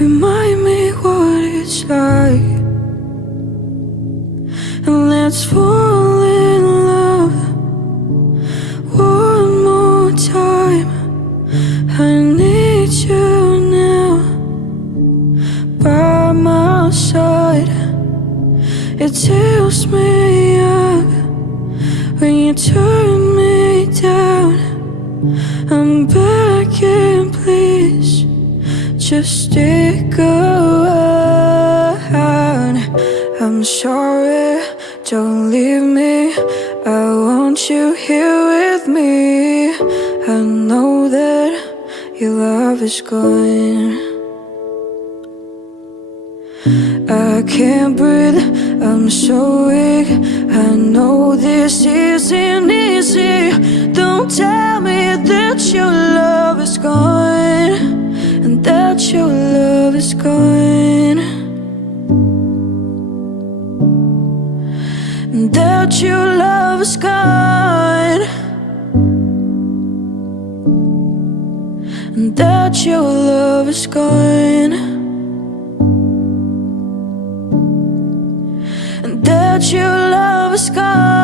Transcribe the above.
remind me what it's like, and let's fall in love one more time. I need you now by my side. It tears me up when you turn me down. I'm begging, please, just stick around. I'm sorry, don't leave me. I want you here with me. I know that your love is gone. I can't breathe, I'm so weak. I know this isn't easy. Don't tell me that your love is gone, and that your love is gone, and that your love is gone, and that your love is gone, and that your love is gone.